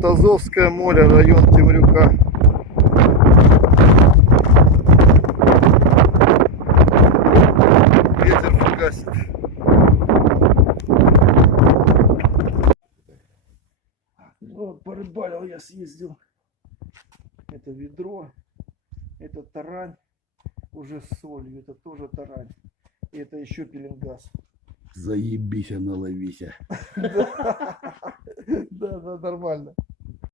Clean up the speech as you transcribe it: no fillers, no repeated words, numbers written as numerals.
Вот Азовское море, район Темрюка. Ветер фугасит. Вот, порыбалил я, съездил. Это ведро, это тарань, уже с солью, это тоже тарань. И это еще пеленгаз. Заебись, наловися. Да, нормально.